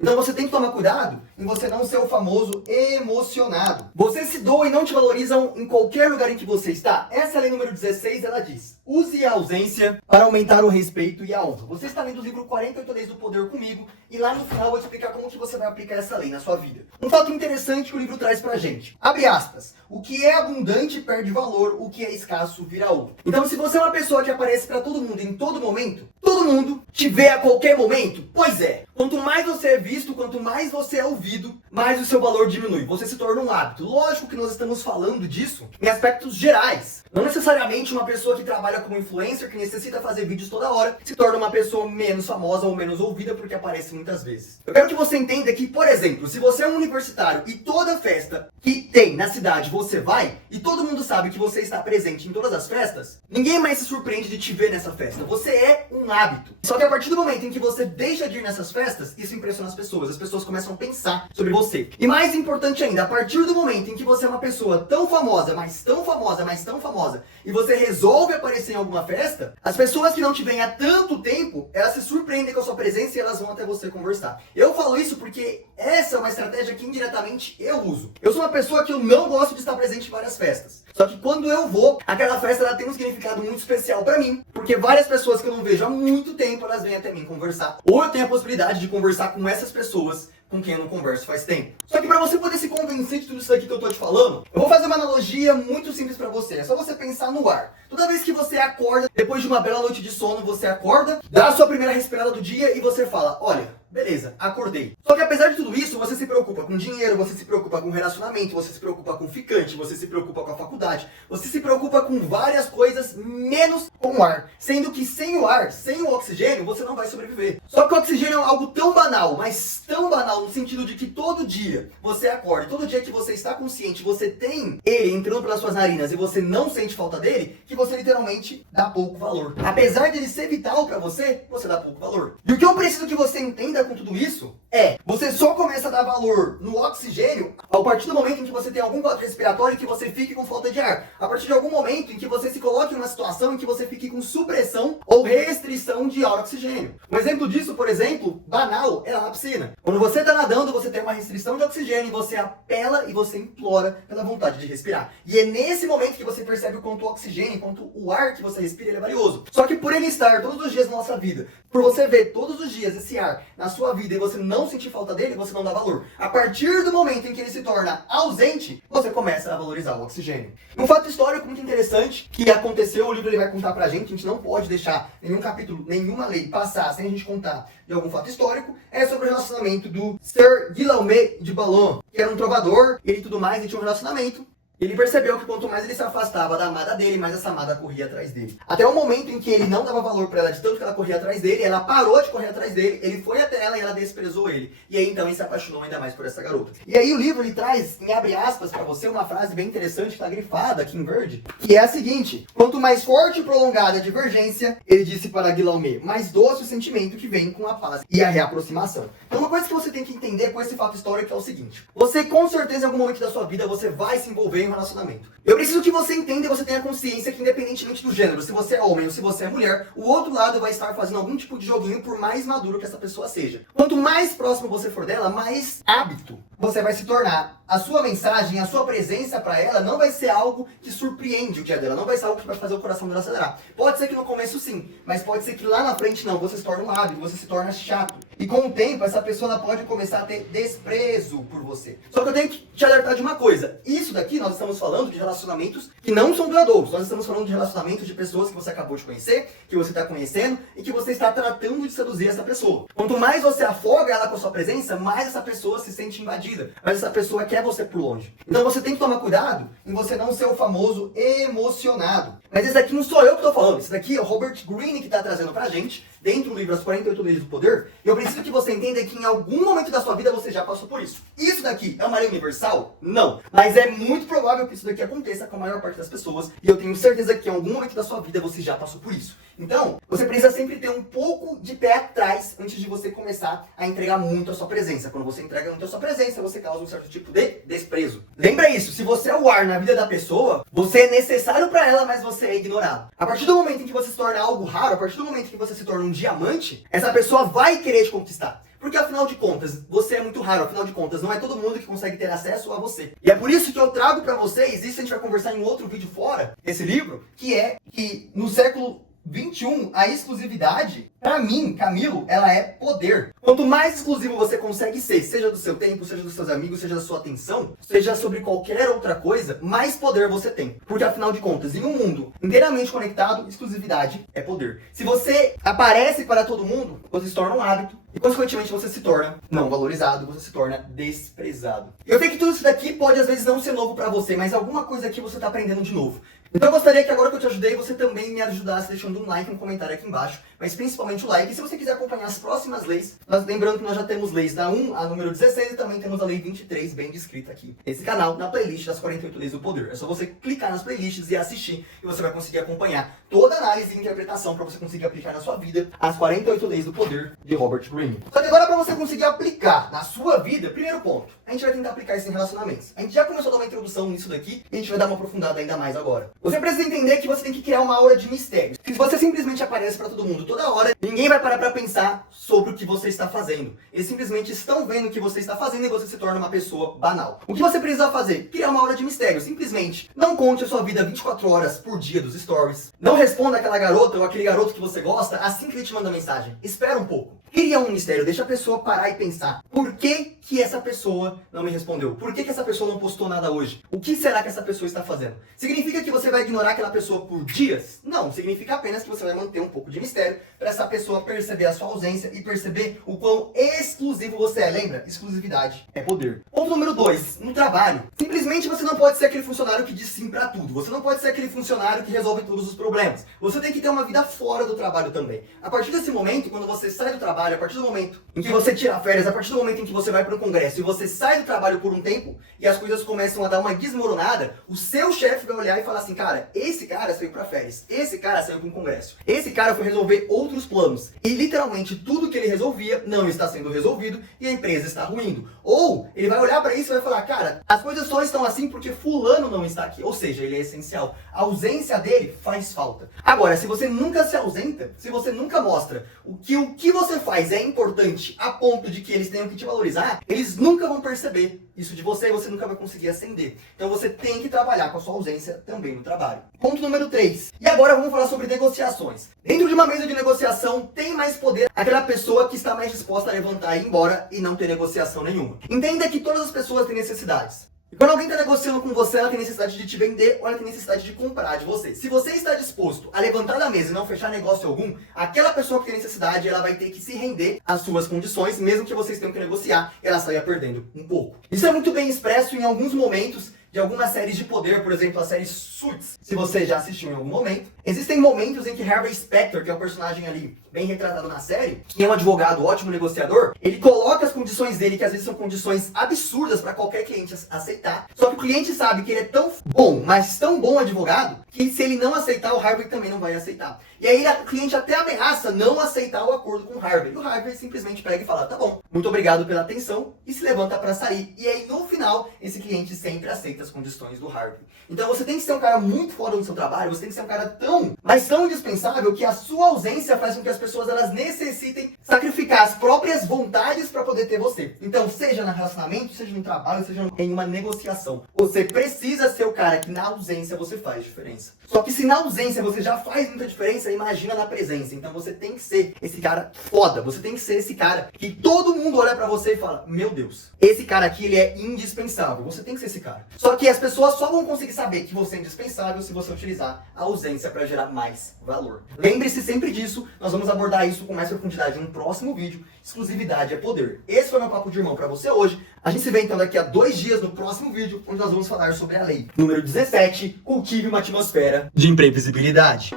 Então você tem que tomar cuidado em você não ser o famoso emocionado. Você se doa e não te valorizam em qualquer lugar em que você está. Essa é a lei número 16, ela diz: use a ausência para aumentar o respeito e a honra. Você está lendo o livro 48 Leis do Poder comigo e lá no final eu vou te explicar como que você vai aplicar essa lei na sua vida. Um fato interessante que o livro traz pra gente. Abre aspas. O que é abundante perde valor, o que é escasso vira ouro. Então se você é uma pessoa que aparece pra todo mundo em todo momento, todo mundo te vê a qualquer momento, pois é. Quanto mais você é visto, quanto mais você é ouvido, mais o seu valor diminui. Você se torna um hábito. Lógico que nós estamos falando disso em aspectos gerais. Não necessariamente uma pessoa que trabalha como influencer, que necessita fazer vídeos toda hora, se torna uma pessoa menos famosa ou menos ouvida porque aparece muitas vezes. Eu quero que você entenda que, por exemplo, se você é um universitário e toda festa que tem na cidade você vai, e todo mundo sabe que você está presente em todas as festas, ninguém mais se surpreende de te ver nessa festa. Você é um hábito. Só que a partir do momento em que você deixa de ir nessas festas, isso impressiona as pessoas começam a pensar sobre você. E mais importante ainda, a partir do momento em que você é uma pessoa tão famosa, mas tão famosa, mas tão famosa, e você resolve aparecer em alguma festa, as pessoas que não te veem há tanto tempo, elas se surpreendem com a sua presença e elas vão até você conversar. Eu falo isso porque essa é uma estratégia que indiretamente eu uso. Eu sou uma pessoa que eu não gosto de estar presente em várias festas. Só que quando eu vou, aquela festa ela tem um significado muito especial pra mim, porque várias pessoas que eu não vejo há muito tempo, elas vêm até mim conversar. Ou eu tenho a possibilidade de conversar com essas pessoas com quem eu não converso faz tempo. Só que pra você poder se convencer de tudo isso daqui que eu tô te falando, eu vou fazer uma analogia muito simples pra você. É só você pensar no ar. Toda vez que você acorda, depois de uma bela noite de sono, você acorda, dá a sua primeira respirada do dia e você fala: olha, beleza, acordei. Só que apesar de tudo isso, você se preocupa com dinheiro, você se preocupa com relacionamento, você se preocupa com ficante, você se preocupa com a faculdade, você se preocupa com várias coisas, menos com o ar. Sendo que sem o ar, sem o oxigênio, você não vai sobreviver. Só que o oxigênio é algo tão banal, mas tão banal no sentido de que todo dia você acorda, todo dia que você está consciente, você tem ele entrando pelas suas narinas e você não sente falta dele, que você literalmente dá pouco valor. Apesar de ele ser vital pra você, você dá pouco valor. E o que eu preciso que você entenda com tudo isso é, você só começa a dar valor no oxigênio a partir do momento em que você tem algum quadro respiratório e que você fique com falta de ar. A partir de algum momento em que você se coloque em uma situação em que você fique com supressão ou restrição de ar oxigênio. Um exemplo disso, por exemplo, banal, é a piscina. Quando você está nadando, você tem uma restrição de oxigênio e você apela e você implora pela vontade de respirar. E é nesse momento que você percebe o quanto o oxigênio, quanto o ar que você respira, ele é valioso. Só que por ele estar todos os dias na nossa vida, por você ver todos os dias esse ar na sua vida e você não sentir falta dele, você não dá valor. A partir do momento em que ele se torna ausente, você começa a valorizar o oxigênio. Um fato histórico muito interessante que aconteceu, o livro ele vai contar pra gente, a gente não pode deixar nenhum capítulo, nenhuma lei passar sem a gente contar de algum fato histórico, é sobre o relacionamento do Sir Guillaume de Boulogne, que era um trovador, ele e tudo mais, e tinha um relacionamento. Ele percebeu que quanto mais ele se afastava da amada dele, mais essa amada corria atrás dele. Até o momento em que ele não dava valor pra ela de tanto que ela corria atrás dele, ela parou de correr atrás dele, ele foi até ela e ela desprezou ele. E aí então ele se apaixonou ainda mais por essa garota. E aí o livro ele traz, em abre aspas pra você, uma frase bem interessante que tá grifada aqui em verde, que é a seguinte: quanto mais forte e prolongada a divergência, ele disse para Guillaume, mais doce o sentimento que vem com a paz e a reaproximação. Então uma coisa que você tem que entender com esse fato histórico é o seguinte: você com certeza em algum momento da sua vida você vai se envolver em um relacionamento. Eu preciso que você entenda e você tenha consciência que independentemente do gênero, se você é homem ou se você é mulher, o outro lado vai estar fazendo algum tipo de joguinho por mais maduro que essa pessoa seja. Quanto mais próximo você for dela, mais hábito você vai se tornar. A sua mensagem, a sua presença pra ela não vai ser algo que surpreende o dia dela, não vai ser algo que vai fazer o coração dela acelerar. Pode ser que no começo sim, mas pode ser que lá na frente não, você se torna um hábito, você se torna chato. E com o tempo, essa pessoa ela pode começar a ter desprezo por você. Só que eu tenho que te alertar de uma coisa: isso daqui nós estamos falando de relacionamentos que não são duradouros. Nós estamos falando de relacionamentos de pessoas que você acabou de conhecer, que você está conhecendo e que você está tratando de seduzir essa pessoa. Quanto mais você afoga ela com a sua presença, mais essa pessoa se sente invadida, mais essa pessoa quer você por longe. Então você tem que tomar cuidado em você não ser o famoso emocionado. Mas esse daqui não sou eu que estou falando, esse daqui é o Robert Greene que está trazendo pra gente, dentro do livro As 48 Leis do Poder, e eu preciso que você entenda que em algum momento da sua vida você já passou por isso. Isso daqui é uma lei universal? Não. Mas é muito provável que isso daqui aconteça com a maior parte das pessoas, e eu tenho certeza que em algum momento da sua vida você já passou por isso. Então, você precisa sempre ter um pouco de pé atrás antes de você começar a entregar muito a sua presença. Quando você entrega muito a sua presença, você causa um certo tipo de desprezo. Lembra isso, se você é o ar na vida da pessoa, você é necessário pra ela, mas você é ignorado. A partir do momento em que você se torna algo raro, a partir do momento em que você se torna um diamante, essa pessoa vai querer te conquistar. Porque afinal de contas, você é muito raro, afinal de contas, não é todo mundo que consegue ter acesso a você. E é por isso que eu trago pra vocês, isso a gente vai conversar em um outro vídeo fora, esse livro, que é que no século 21, a exclusividade, pra mim, Camilo, ela é poder. Quanto mais exclusivo você consegue ser, seja do seu tempo, seja dos seus amigos, seja da sua atenção, seja sobre qualquer outra coisa, mais poder você tem. Porque afinal de contas, em um mundo inteiramente conectado, exclusividade é poder. Se você aparece para todo mundo, você se torna um hábito e consequentemente você se torna não valorizado, você se torna desprezado. Eu sei que tudo isso daqui pode às vezes não ser novo pra você, mas alguma coisa aqui você tá aprendendo de novo. Então eu gostaria que agora que eu te ajudei, você também me ajudasse deixando um like, um comentário aqui embaixo, mas principalmente o like. E se você quiser acompanhar as próximas leis, lembrando que nós já temos leis da 1 a número 16 e também temos a lei 23 bem descrita aqui nesse canal, na playlist das 48 leis do poder. É só você clicar nas playlists e assistir e você vai conseguir acompanhar toda a análise e interpretação para você conseguir aplicar na sua vida as 48 leis do poder de Robert Greene. Só que agora para você conseguir aplicar na sua vida, primeiro ponto, a gente vai tentar aplicar isso em relacionamentos. A gente já começou a dar uma introdução nisso daqui e a gente vai dar uma aprofundada ainda mais agora. Você precisa entender que você tem que criar uma aura de mistério. Se você simplesmente aparece para todo mundo toda hora, ninguém vai parar para pensar sobre o que você está fazendo. Eles simplesmente estão vendo o que você está fazendo e você se torna uma pessoa banal. O que você precisa fazer? Criar uma aura de mistério. Simplesmente não conte a sua vida 24 horas por dia dos stories. Não responda aquela garota ou aquele garoto que você gosta assim que ele te manda mensagem. Espera um pouco. Cria um mistério, deixa a pessoa parar e pensar. Por que essa pessoa não me respondeu? Por que essa pessoa não postou nada hoje? O que será que essa pessoa está fazendo? Significa que você vai ignorar aquela pessoa por dias? Não, significa apenas que você vai manter um pouco de mistério para essa pessoa perceber a sua ausência e perceber o quão exclusivo você é. Lembra? Exclusividade é poder. Ponto número 2, no trabalho. Simplesmente você não pode ser aquele funcionário que diz sim para tudo. Você não pode ser aquele funcionário que resolve todos os problemas. Você tem que ter uma vida fora do trabalho também. A partir desse momento, quando você sai do trabalho, a partir do momento em que você tira férias, a partir do momento em que você vai para um congresso e você sai do trabalho por um tempo e as coisas começam a dar uma desmoronada, o seu chefe vai olhar e falar assim, cara, esse cara saiu para férias, esse cara saiu para um congresso, esse cara foi resolver outros planos e literalmente tudo que ele resolvia não está sendo resolvido e a empresa está ruindo. Ou ele vai olhar para isso e vai falar, cara, as coisas só estão assim porque fulano não está aqui, ou seja, ele é essencial. A ausência dele faz falta. Agora, se você nunca se ausenta, se você nunca mostra o que você faz é importante a ponto de que eles tenham que te valorizar, eles nunca vão perceber isso de você e você nunca vai conseguir ascender. Então você tem que trabalhar com a sua ausência também no trabalho. Ponto número 3. E agora vamos falar sobre negociações. Dentro de uma mesa de negociação, tem mais poder aquela pessoa que está mais disposta a levantar e ir embora e não ter negociação nenhuma. Entenda que todas as pessoas têm necessidades. E quando alguém está negociando com você, ela tem necessidade de te vender ou ela tem necessidade de comprar de você. Se você está disposto a levantar da mesa e não fechar negócio algum, aquela pessoa que tem necessidade, ela vai ter que se render às suas condições, mesmo que vocês tenham que negociar, ela saia perdendo um pouco. Isso é muito bem expresso em alguns momentos de algumas séries de poder, por exemplo, a série Suits, se você já assistiu em algum momento. Existem momentos em que Harvey Specter, que é o personagem ali bem retratado na série, que é um advogado, ótimo negociador, ele coloca as condições dele, que às vezes são condições absurdas para qualquer cliente aceitar, só que o cliente sabe que ele é tão bom, mas tão bom advogado, que se ele não aceitar, o Harvey também não vai aceitar. E aí o cliente até ameaça não aceitar o acordo com o Harvey. E o Harvey simplesmente pega e fala, tá bom, muito obrigado pela atenção, e se levanta para sair. E aí no final, esse cliente sempre aceita as condições do Harvey. Então você tem que ser um cara muito foda no seu trabalho, você tem que ser um cara tão, mas tão indispensável que a sua ausência faz com que as pessoas elas necessitem sacrificar as próprias vontades para poder ter você. Então seja no relacionamento, seja no trabalho, seja em uma negociação. Você precisa ser o cara que na ausência você faz diferença. Só que se na ausência você já faz muita diferença, imagina na presença. Então você tem que ser esse cara foda, você tem que ser esse cara que todo mundo olha pra você e fala, meu Deus, esse cara aqui ele é indispensável, você tem que ser esse cara. Só que as pessoas só vão conseguir saber que você é indispensável se você utilizar a ausência para gerar mais valor. Lembre-se sempre disso, nós vamos abordar isso com mais profundidade em um próximo vídeo. Exclusividade é poder. Esse foi meu papo de irmão pra você hoje. A gente se vê então daqui a 2 dias no próximo vídeo, onde nós vamos falar sobre a lei número 17, cultive uma atmosfera de imprevisibilidade.